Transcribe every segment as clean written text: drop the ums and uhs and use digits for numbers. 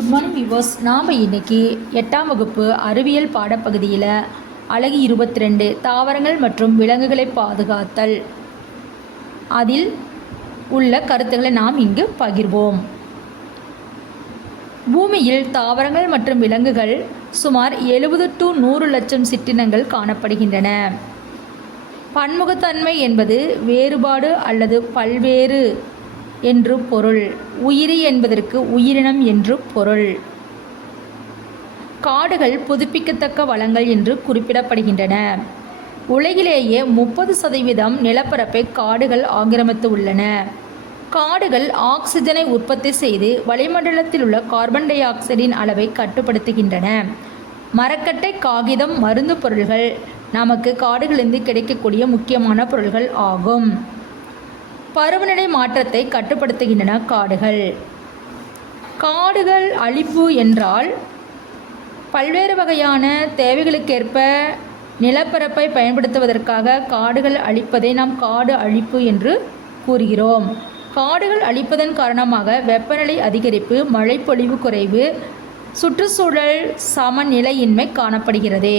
Good morning viewers. நாம் இன்றைக்கி 8ஆம் வகுப்பு அறிவியல் பாடப்பகுதியில் அலகு 22 தாவரங்கள் மற்றும் விலங்குகளை பாதுகாத்தல் அதில் உள்ள கருத்துக்களை நாம் இங்கு பகிர்வோம். பூமியில் தாவரங்கள் மற்றும் விலங்குகள் சுமார் 70 to 100 லட்சம் சிற்றினங்கள் காணப்படுகின்றன. பன்முகத்தன்மை என்பது வேறுபாடு அல்லது பல்வேறு என்று பொருள். உயிரி என்பதற்கு உயிரினம் என்று பொருள். காடுகள் புதுப்பிக்கத்தக்க வளங்கள் என்று குறிப்பிடப்படுகின்றன. உலகிலேயே 30% நிலப்பரப்பை காடுகள் ஆக்கிரமித்து உள்ளன. காடுகள் ஆக்சிஜனை உற்பத்தி செய்து வளிமண்டலத்தில் உள்ள கார்பன் டை ஆக்சைடின் அளவை கட்டுப்படுத்துகின்றன. மரக்கட்டை, காகிதம், மருந்து பொருள்கள் நமக்கு காடுகளிலிருந்து கிடைக்கக்கூடிய முக்கியமான பொருள்கள் ஆகும். பருவநிலை மாற்றத்தை கட்டுப்படுத்துகின்றன காடுகள். காடுகள் அழிப்பு என்றால் பல்வேறு வகையான தேவைகளுக்கேற்ப நிலப்பரப்பை பயன்படுத்துவதற்காக காடுகள் அழிப்பதை நாம் காடு அழிப்பு என்று கூறுகிறோம். காடுகள் அழிப்பதன் காரணமாக வெப்பநிலை அதிகரிப்பு, மழைப்பொழிவு குறைவு, சுற்றுச்சூழல் சமநிலையின்மை காணப்படுகிறது.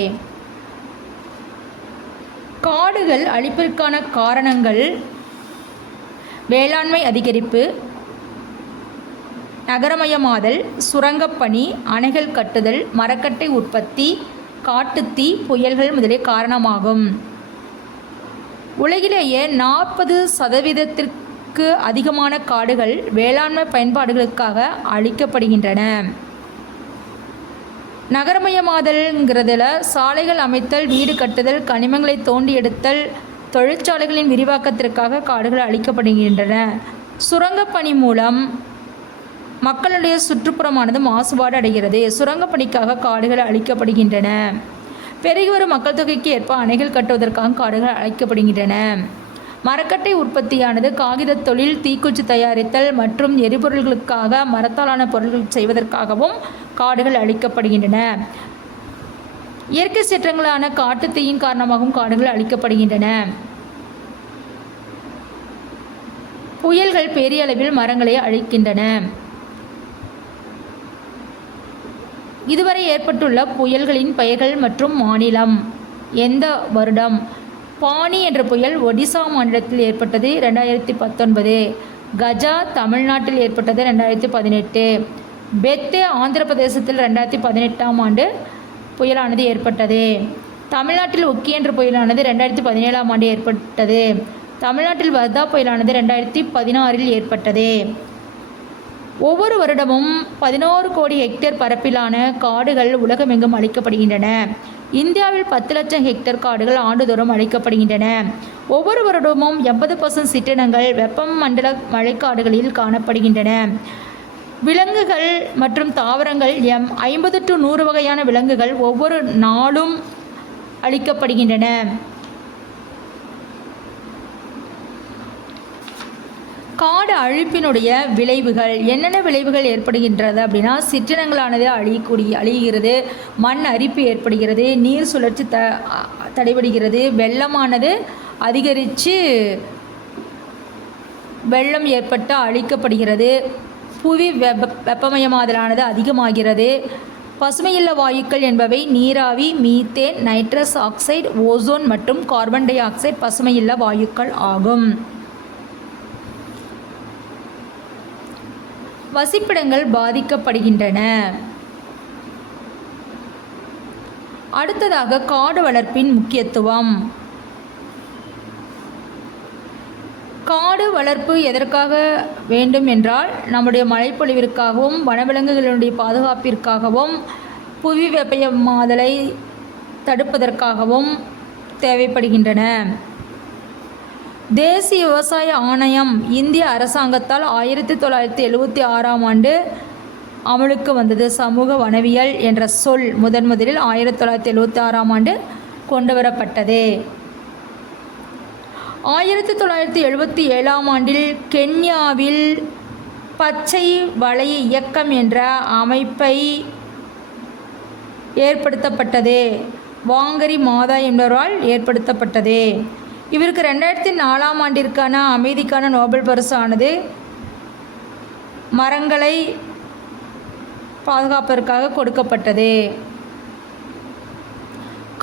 காடுகள் அழிப்பிற்கான காரணங்கள் வேளாண்மை அதிகரிப்பு, நகரமயமாதல், சுரங்கப்பணி, அணைகள் கட்டுதல், மரக்கட்டை உற்பத்தி, காட்டுத்தீ, புயல்கள் முதலிய காரணமாகும். உலகிலேயே 40% அதிகமான காடுகள் வேளாண்மை பயன்பாடுகளுக்காக அழிக்கப்படுகின்றன. நகரமயமாதல்ங்கிறதுல சாலைகள் அமைத்தல், வீடு கட்டுதல், கனிமங்களை தோண்டி எடுத்தல், தொழிற்சாலைகளின் விரிவாக்கத்திற்காக காடுகள் அழிக்கப்படுகின்றன. சுரங்கப்பணி மூலம் மக்களுடைய சுற்றுப்புறமானது மாசுபாடு அடைகிறது. சுரங்கப்பணிக்காக காடுகள் அழிக்கப்படுகின்றன. பெருகி வரும் மக்கள் தொகைக்கு ஏற்ப அணைகள் கட்டுவதற்காக காடுகள் அழிக்கப்படுகின்றன. மரக்கட்டை உற்பத்தியானது காகித தொழில், தீக்குச்சி தயாரித்தல் மற்றும் எரிபொருள்களுக்காக மரத்தாலான பொருட்கள் செய்வதற்காகவும் காடுகள் அழிக்கப்படுகின்றன. இயற்கை சீற்றங்களான காட்டுத்தீயின் காரணமாகவும் காடுகள் அழிக்கப்படுகின்றன. புயல்கள் பெரிய அளவில் மரங்களை அழிக்கின்றன. இதுவரை ஏற்பட்டுள்ள புயல்களின் பெயர்கள் மற்றும் மாநிலம். எந்த வருடம்? பானி என்ற புயல் ஒடிசா மாநிலத்தில் ஏற்பட்டது 2019. கஜா தமிழ்நாட்டில் ஏற்பட்டது 2018. பெத்தே ஆந்திர பிரதேசத்தில் 2018ஆம் ஆண்டு புயலானது ஏற்பட்டது. தமிழ்நாட்டில் ஒக்கி என்ற புயலானது 2017ஆம் ஆண்டு ஏற்பட்டது. தமிழ்நாட்டில் வர்தா புயலானது 2016இல் ஏற்பட்டது. ஒவ்வொரு வருடமும் 11 கோடி ஹெக்டேர் பரப்பிலான காடுகள் உலகமெங்கும் அழிக்கப்படுகின்றன. இந்தியாவில் 10 லட்சம் ஹெக்டேர் காடுகள் ஆண்டுதோறும் அழிக்கப்படுகின்றன. ஒவ்வொரு வருடமும் 80% சிற்றினங்கள் வெப்பமண்டல மழைக்காடுகளில் காணப்படுகின்றன. விலங்குகள் மற்றும் தாவரங்கள் 50 to 100 வகையான விலங்குகள் ஒவ்வொரு நாளும் அழிக்கப்படுகின்றன. காடு அழிப்பினுடைய விளைவுகள் என்னென்ன விளைவுகள் ஏற்படுகின்றது அப்படின்னா, சிற்றினங்களானது அழிகிறது, மண் அரிப்பு ஏற்படுகிறது, நீர் சுழற்சி தடைபடுகிறது, வெள்ளமானது அதிகரித்து வெள்ளம் ஏற்பட்டு அழிக்கப்படுகிறது, புவி வெப்பமயமாதலானது அதிகமாகிறது. பசுமையில்ல வாயுக்கள் என்பவை நீராவி, மீத்தேன், நைட்ரஸ் ஆக்சைடு, ஓசோன் மற்றும் கார்பன் டை ஆக்சைடு பசுமையில்ல வாயுக்கள் ஆகும். வசிப்பிடங்கள் பாதிக்கப்படுகின்றன. அடுத்ததாக காடு வளர்ப்பின் முக்கியத்துவம். காடு வளர்ப்பு எதற்காக வேண்டும் என்றால், நம்முடைய மழைப்பொழிவிற்காகவும் வனவிலங்குகளுடைய பாதுகாப்பிற்காகவும் புவி வெப்பமயமாதலை தடுப்பதற்காகவும் தேவைப்படுகின்றன. தேசிய விவசாய ஆணையம் இந்திய அரசாங்கத்தால் 1976ஆம் ஆண்டு அமலுக்கு வந்தது. சமூக வனவியல் என்ற சொல் முதலில் 1976ஆம் ஆண்டு கொண்டு வரப்பட்டது. 1977ஆம் ஆண்டில் கென்யாவில் பச்சை வலை இயக்கம் என்ற அமைப்பை ஏற்படுத்தப்பட்டது. வாங்கரி மாதா என்பவரால் ஏற்படுத்தப்பட்டது. இவருக்கு 2004ஆம் ஆண்டிற்கான அமைதிக்கான நோபல் பரிசானது மரங்களை பாதுகாப்பதற்காக கொடுக்கப்பட்டது.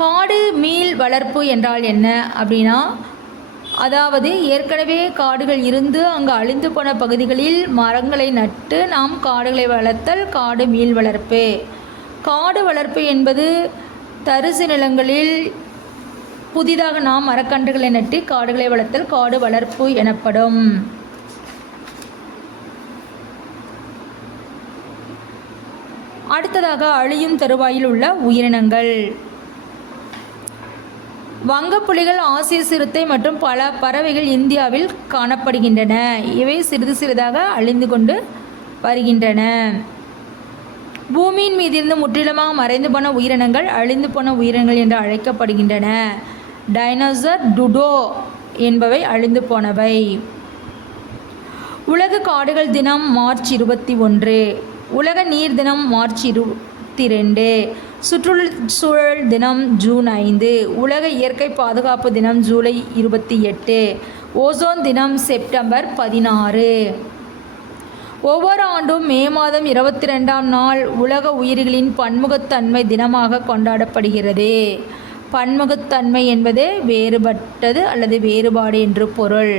காடு மீள் வளர்ப்பு என்றால் என்ன அப்படின்னா, அதாவது ஏற்கனவே காடுகள் இருந்து அங்கு அழிந்து போன பகுதிகளில் மரங்களை நட்டு நாம் காடுகளை வளர்த்தல் காடு மீள் வளர்ப்பு. காடு வளர்ப்பு என்பது தரிசு நிலங்களில் புதிதாக நாம் மரக்கன்றுகளை நட்டு காடுகளை வளர்த்தல் காடு வளர்ப்பு எனப்படும். அடுத்ததாக அழியும் தருவாயில் உள்ள உயிரினங்கள். வங்கப்புலிகள், ஆசிய சிறுத்தை மற்றும் பல பறவைகள் இந்தியாவில் காணப்படுகின்றன. இவை சிறிது சிறிதாக அழிந்து கொண்டு வருகின்றன. பூமியின் மீதிருந்து முற்றிலுமாக மறைந்து போன உயிரினங்கள் அழிந்து போன உயிரினங்கள் என்று அழைக்கப்படுகின்றன. டைனோசர், டுடோ என்பவை அழிந்து போனவை. உலக காடுகள் தினம் மார்ச் 21. உலக நீர் தினம் மார்ச் 22. சுற்றுச்சூழல் தினம் ஜூன் 5. உலக இயற்கை பாதுகாப்பு தினம் ஜூலை 28. ஓசோன் தினம் செப்டம்பர் 16. ஒவ்வொரு ஆண்டும் மே மாதம் 22ஆம் நாள் உலக உயிரிகளின் பன்முகத்தன்மை தினமாக கொண்டாடப்படுகிறது. பன்முகத்தன்மை என்பது வேறுபட்டது அல்லது வேறுபாடு என்று பொருள்.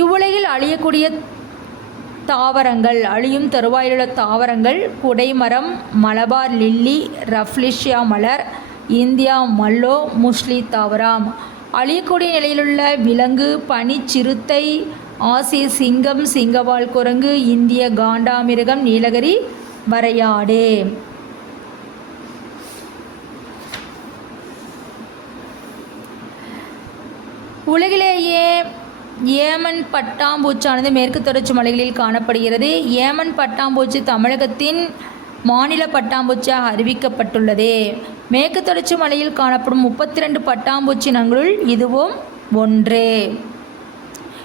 இவ்வுலகில் அழியக்கூடிய தாவரங்கள், அழியும் தருவாயிலுள்ள தாவரங்கள் குடைமரம், மலபார் லில்லி, ரஃப்லிஷியா மலர், இந்தியா மல்லோ, முஸ்லி தாவரம். அழியக்கூடிய நிலையிலுள்ள விலங்கு பனி சிறுத்தை, ஆசிய சிங்கம், சிங்கவால் குரங்கு, இந்திய காண்டாமிருகம், நீலகிரி வரையாடு. உலகிலேயே ஏமன் பட்டாம்பூச்சானது மேற்கு தொடர்ச்சி மலைகளில் காணப்படுகிறது. ஏமன் பட்டாம்பூச்சி தமிழகத்தின் மாநில பட்டாம்பூச்சியாக அறிவிக்கப்பட்டுள்ளது. மேற்கு தொடர்ச்சி மலையில் காணப்படும் 32 பட்டாம்பூச்சி இனங்களுள் இதுவும் ஒன்று.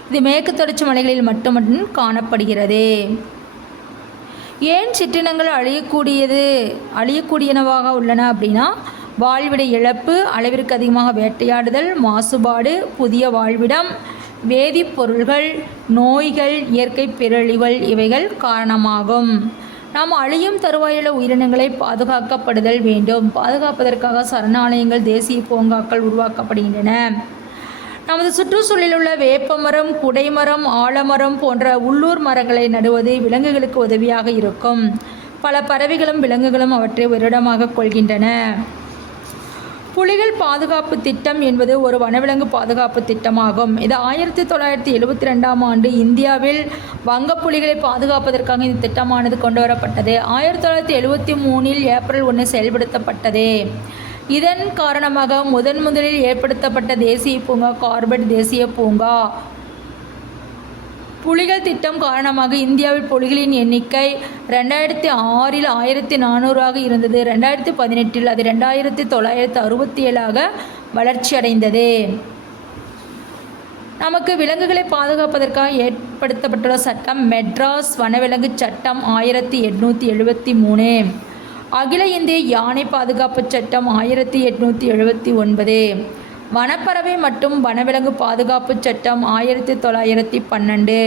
இது மேற்கு தொடர்ச்சி மலைகளில் மட்டும் காணப்படுகிறது. ஏன் சிற்றினங்கள் அழியக்கூடியனவாக உள்ளன அப்படின்னா, வாழ்விட இழப்பு, அளவிற்கு அதிகமாக வேட்டையாடுதல், மாசுபாடு, புதிய வாழ்விடம், வேதிப்பொருள்கள், நோய்கள், இயற்கை பேரழிவுகள் இவைகள் காரணமாகும். நாம் அழியும் தருவாயுள்ள உயிரினங்களை பாதுகாக்கப்படுதல் வேண்டும். பாதுகாப்பதற்காக சரணாலயங்கள், தேசிய பூங்காக்கள் உருவாக்கப்படுகின்றன. நமது சுற்றுச்சூழலில் உள்ள வேப்பமரம், குடைமரம், ஆலமரம் போன்ற உள்ளூர் மரங்களை நடுவது விலங்குகளுக்கு உதவியாக இருக்கும். பல பறவைகளும் விலங்குகளும் அவற்றை உயிரிடமாக கொள்கின்றன. புலிகள் பாதுகாப்பு திட்டம் என்பது ஒரு வனவிலங்கு பாதுகாப்பு திட்டமாகும். இது 1972ஆம் ஆண்டு இந்தியாவில் வங்கப்புலிகளை பாதுகாப்பதற்காக இந்த திட்டமானது கொண்டுவரப்பட்டது. 1973இல் ஏப்ரல் 1 செயல்படுத்தப்பட்டது. இதன் காரணமாக முதலில் ஏற்படுத்தப்பட்ட தேசிய பூங்கா கார்பெட் தேசிய பூங்கா. புலிகள் திட்டம் காரணமாக இந்தியாவில் புலிகளின் எண்ணிக்கை 2006இல் 1400ஆக இருந்தது. 2018இல் அது 2967ஆக வளர்ச்சியடைந்தது. நமக்கு விலங்குகளை பாதுகாப்பதற்காக ஏற்படுத்தப்பட்டுள்ள சட்டம் மெட்ராஸ் வனவிலங்கு சட்டம் 1873, அகில இந்திய யானை பாதுகாப்பு சட்டம் 1879, வனப்பறவை மற்றும் வனவிலங்கு பாதுகாப்பு சட்டம் 1912,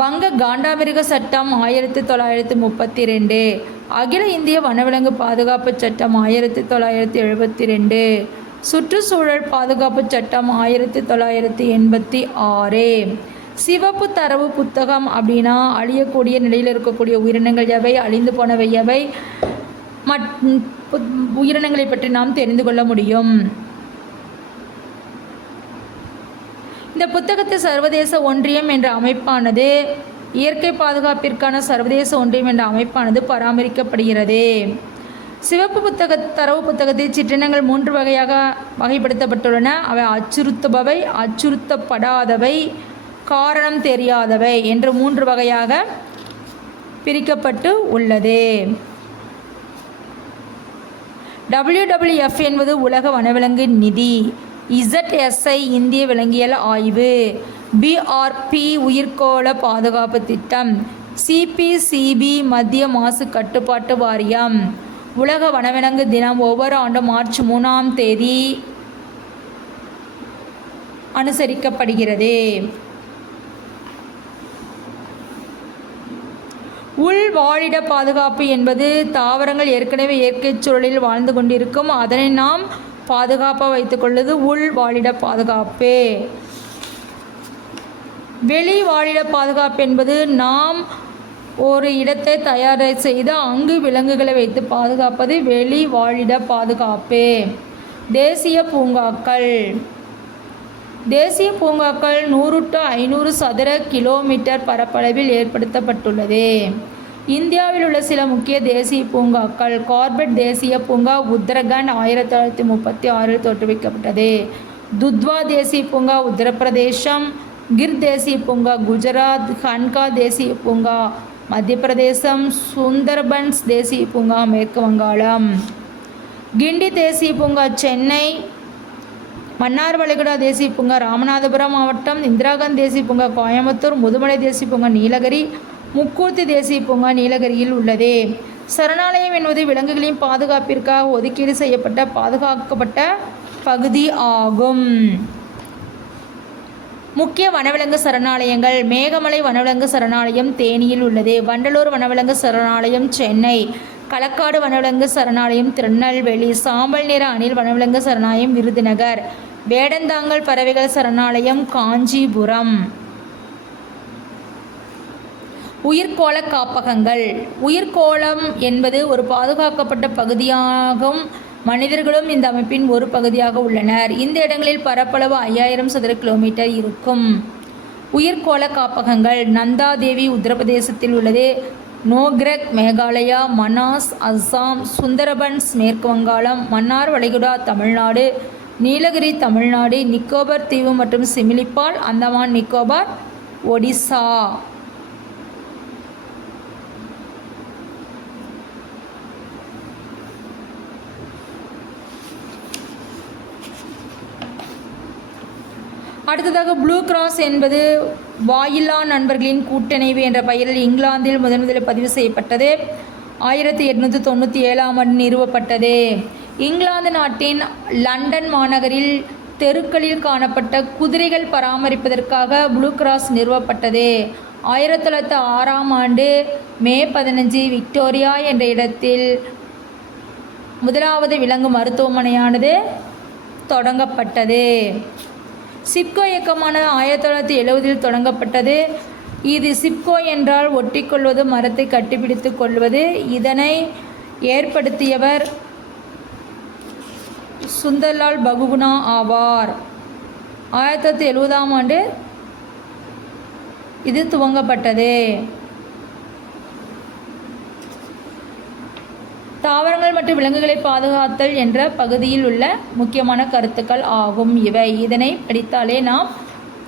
வங்க காண்டாமிருக சட்டம் 1932, அகில இந்திய வனவிலங்கு பாதுகாப்பு சட்டம் 1972, சுற்றுச்சூழல் பாதுகாப்பு சட்டம் 1986. சிவப்பு தரவு புத்தகம் அப்படின்னா அழியக்கூடிய நிலையில் இருக்கக்கூடிய உயிரினங்கள் எவை, அழிந்து போனவை எவை, உயிரினங்களை பற்றி நாம் தெரிந்து கொள்ள முடியும். இந்த புத்தகத்தை சர்வதேச ஒன்றியம் என்ற அமைப்பானது, இயற்கை பாதுகாப்பிற்கான சர்வதேச ஒன்றியம் என்ற அமைப்பானது பராமரிக்கப்படுகிறது. சிவப்பு தரவு புத்தகத்தில் சிற்றினங்கள் 3 வகையாக வகைப்படுத்தப்பட்டுள்ளன. அவை அச்சுறுத்துபவை, அச்சுறுத்தப்படாதவை, காரணம் தெரியாதவை என்று 3 வகையாக பிரிக்கப்பட்டு உள்ளது. WWF என்பது உலக வனவிலங்கு நிதி. ZSI இந்திய விலங்கியல் ஆய்வு. BRP உயிர்க்கோள பாதுகாப்பு திட்டம். CPCB மத்திய மாசு கட்டுப்பாட்டு வாரியம். உலக வனவிலங்கு தினம் ஒவ்வொரு ஆண்டும் மார்ச் 3ஆம் தேதி அனுசரிக்கப்படுகிறது. உள் வாழிட பாதுகாப்பு என்பது தாவரங்கள் ஏற்கனவே இயற்கை சூழலில் வாழ்ந்து கொண்டிருக்கும், அதனை நாம் பாதுகாப்பாக வைத்துக்கொள்வது உள் வாழிட பாதுகாப்பு. வெளி வாழிட பாதுகாப்பு என்பது நாம் ஒரு இடத்தை தயார் செய்து அங்கு விலங்குகளை வைத்து பாதுகாப்பது வெளி வாழிட பாதுகாப்பு. தேசிய பூங்காக்கள். தேசிய பூங்காக்கள் 100 to 500 சதுர கிலோமீட்டர் பரப்பளவில் ஏற்படுத்தப்பட்டுள்ளது. இந்தியாவில் உள்ள சில முக்கிய தேசிய பூங்காக்கள்: கார்பெட் தேசிய பூங்கா உத்தரகண்ட் 1936 தோற்றுவிக்கப்பட்டது. துத்வா தேசிய பூங்கா உத்தரப்பிரதேசம். கிர் தேசிய பூங்கா குஜராத். கன்கா தேசிய பூங்கா மத்திய பிரதேசம். சுந்தர்பன்ஸ் தேசிய பூங்கா மேற்கு வங்காளம். கிண்டி தேசிய பூங்கா சென்னை. மன்னார் வளைகுடா தேசிய பூங்கா ராமநாதபுரம் மாவட்டம். இந்திரா காந்தி தேசிய பூங்கா கோயம்புத்தூர். முதுமலை தேசிய பூங்கா நீலகிரி. முக்கூர்த்தி தேசிய பூங்கா நீலகிரியில் உள்ளது. சரணாலயம் என்பது விலங்குகளின் பாதுகாப்பிற்காக ஒதுக்கீடு செய்யப்பட்ட பாதுகாக்கப்பட்ட பகுதி ஆகும். முக்கிய வனவிலங்கு சரணாலயங்கள்: மேகமலை வனவிலங்கு சரணாலயம் தேனியில் உள்ளது. வண்டலூர் வனவிலங்கு சரணாலயம் சென்னை. களக்காடு வனவிலங்கு சரணாலயம் திருநெல்வேலி. சாம்பல் நிற அணில் வனவிலங்கு சரணாலயம் விருதுநகர். வேடந்தாங்கல் பறவைகள் சரணாலயம் காஞ்சிபுரம். உயிர்க்கோள காப்பகங்கள். உயிர்க்கோளம் என்பது ஒரு பாதுகாக்கப்பட்ட பகுதியாகும். மனிதர்களும் இந்த அமைப்பின் ஒரு பகுதியாக உள்ளனர். இந்த இடங்களில் பரப்பளவு 5000 சதுர கிலோமீட்டர் இருக்கும். உயிர்க்கோள காப்பகங்கள்: நந்தா தேவி உத்தரப்பிரதேசத்தில் உள்ளது. நோக்ரெக் மேகாலயா. மனாஸ் அஸ்ஸாம். சுந்தரபன்ஸ் மேற்கு வங்காளம். மன்னார் வளைகுடா தமிழ்நாடு. நீலகிரி தமிழ்நாடு. நிக்கோபர் தீவு மற்றும் சிமிலிபால் அந்தமான் நிக்கோபார் ஒடிசா. அடுத்ததாக ப்ளூ கிராஸ் என்பது வாயில்லா நண்பர்களின் கூட்டிணைவு என்ற பெயரில் இங்கிலாந்தில் முதலில் பதிவு செய்யப்பட்டது. 1897 நிறுவப்பட்டது. இங்கிலாந்து நாட்டின் லண்டன் மாநகரில் தெருக்களில் காணப்பட்ட குதிரைகள் பராமரிப்பதற்காக ப்ளூ கிராஸ் நிறுவப்பட்டது. 1906 மே 15 விக்டோரியா என்ற இடத்தில் முதலாவது விலங்கு மருத்துவமனையானது தொடங்கப்பட்டது. சிப்கோ இயக்கமானது 1970 தொடங்கப்பட்டது. இது சிப்கோ என்றால் ஒட்டிக்கொள்வது, மரத்தை கட்டிப்பிடித்து கொள்வது. இதனை ஏற்படுத்தியவர் சுந்தர்லால் பகுகுணா ஆவார். 1970 இது துவங்கப்பட்டது. தாவரங்கள் மற்றும் விலங்குகளை பாதுகாத்தல் என்ற பகுதியில் உள்ள முக்கியமான கருத்துக்கள் ஆகும் இவை. இதனை படித்தாலே நாம்